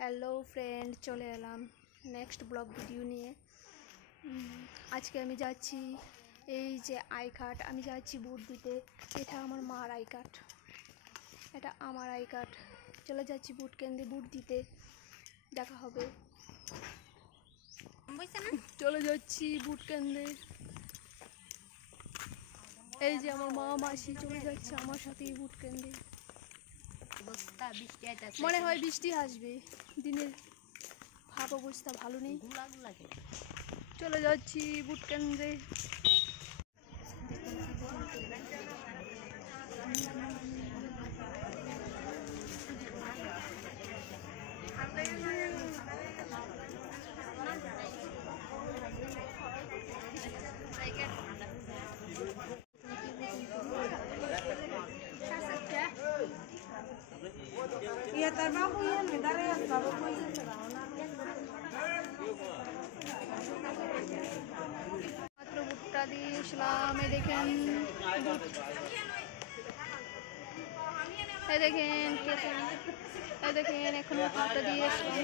Hello friend, চলে এলাম next blog video নিয়ে। আজকে আমি যাচ্ছি, এই যে আই কার্ড, আমি যাচ্ছি বুট দিতে। এটা আমার মার আই কার্ড, এটা আমার আই কার্ড। চলে যাচ্ছি বুট কেন্দ্রে বুট দিতে, দেখা হবে। চলে যাচ্ছি বুট কেন্দ্রে। এই যে আমার মা মাসি চলে যাচ্ছে আমার সাথেই বুট কেন্দ্রে। মনে হয় বৃষ্টি আসবে, দিনের ভাব অবস্থা ভালো নেই। চলে যাচ্ছি বুট কেন্দ্রে। মাত্র বুটটা দিয়ে এসলাম। এই দেখেন, এই দেখেন, এই দেখেন, এখনো বুটটা দিয়ে এসলাম।